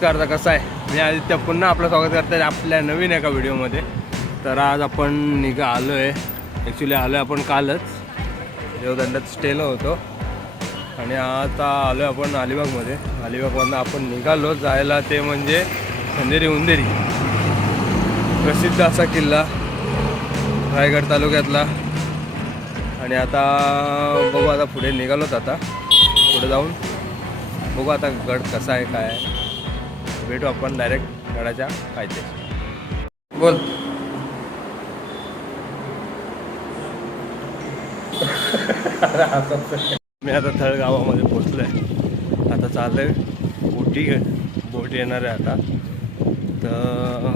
नमस्कार कसा कसं आहे? मी आदित्य पुन्हा आपलं स्वागत करते आपल्या नवीन एका व्हिडिओमध्ये. तर आज आपण निघा आलो आहे ॲक्च्युली आलो आहे आपण कालच. देवदंडात स्टेला होतो. आणि आता आलो आहे आपण अलिबागमध्ये. अलिबागमधनं आपण निघालो. जायला ते म्हणजे अंधेरी उंदेरी. प्रसिद्ध असा किल्ला. रायगड तालुक्यातला. आणि आता बघू आता पुढे निघालोच आता. पुढे जाऊन बघू आता गड कसा आहे काय आहे. भेटू आपण डायरेक्ट गडाच्या पाहिजे बोल. मी आता थळ गावामध्ये पोचलो आहे आता चाललं आहे बोटी बोट येणार आहे आता. तर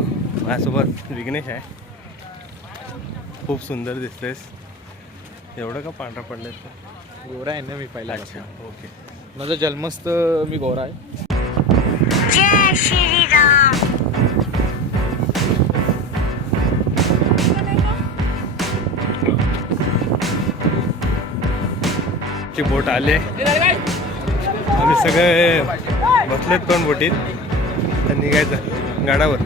माझ्यासोबत विघ्नेश आहे. खूप सुंदर दिसतेस. एवढं का पांढरा पडलंय गोरा आहे ना मी पहिला अच्छा ओके. माझा जन्मस्थ मी गोरा आहे. जय ची बोट आले. आम्ही सगळे बसलेत पण बोटीत. तर निघायचं गाडावर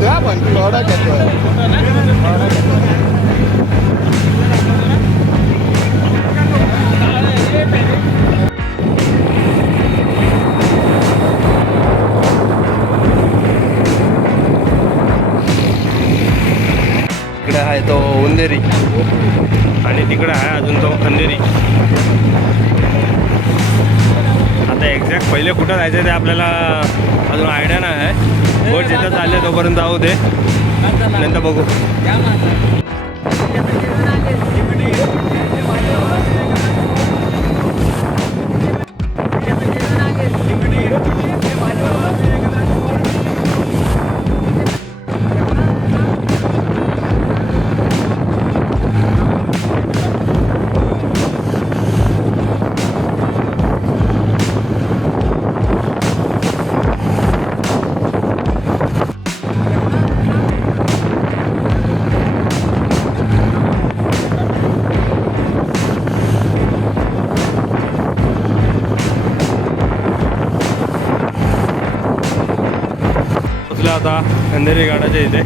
कडक आपण हा पण कडक येतोय. इकडे आहे तो उंदेरी. आणि तिकडे आहे अजून तो अंधेरी. आता एक्झॅक्ट पहिले कुठं जायचं ते आपल्याला अजून आयडिया नाही आहे. बोट जिथं चालले तोपर्यंत जाऊ दे. नंतर बघू. पोचलो आता अंधेरी गाडाच्या इथे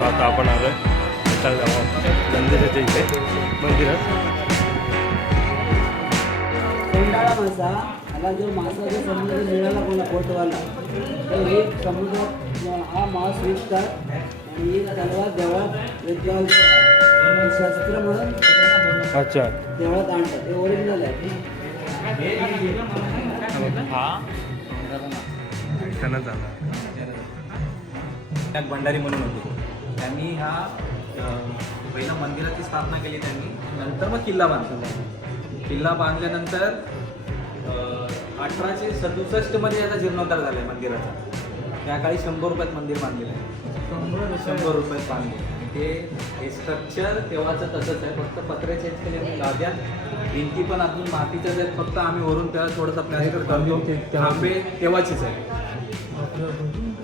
आता आपण आलोय विठ्ठल गावा मंदिराच्या इथे मंदिरात ह्याला जो मासा जो समुद्र मिळाला कोणा बोटवाला तर हे समुद्रात हा मास विकतात आणि ही तलवार देवळात विद्वान शस्त्र म्हणून अच्छा. देवळात आणतात. हे ओरिजिनल आहे. त्यांना झाला त्यात भंडारी म्हणून होते. त्यांनी ह्या अं, पहिला मंदिराची स्थापना केली त्यांनी. नंतर मग किल्ला बांधला. किल्ला बांधल्यानंतर अठराशे सदुसष्टमध्ये याचा जीर्णोद्धार झालाय मंदिराचा. त्या काळी शंभर रुपयात मंदिर बांधलेलं आहे. शंभर रुपयात? बांधले ते हे स्ट्रक्चर तेव्हाचं तसंच आहे. फक्त पत्रे चेंज केले लाद्या भिंती पण अजून मातीच्याच आहेत. फक्त आम्ही वरून त्याला थोडंसं प्लॅस्टर करतो. थांबे तेव्हाचीच आहे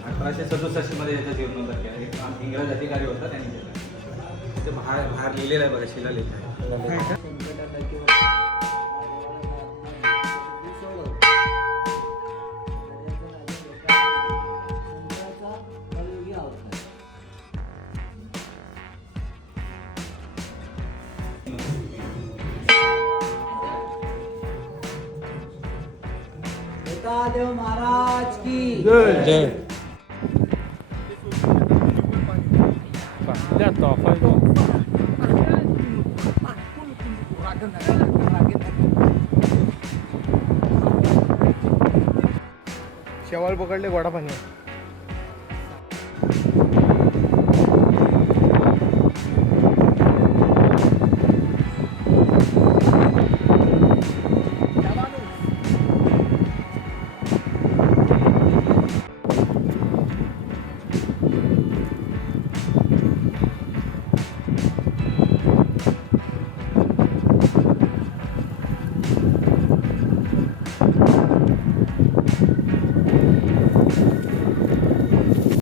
अठराशे सदुसष्टमध्ये याचा जीर्णोद्धार केला. इंग्रज अधिकारी होता त्यांनी केला. ते बाहेर बाहेर लिहिलेलं आहे बघा शिलालेख आहे. देव महाराज की. जय. शेवाळ पकडले गोडा पाणी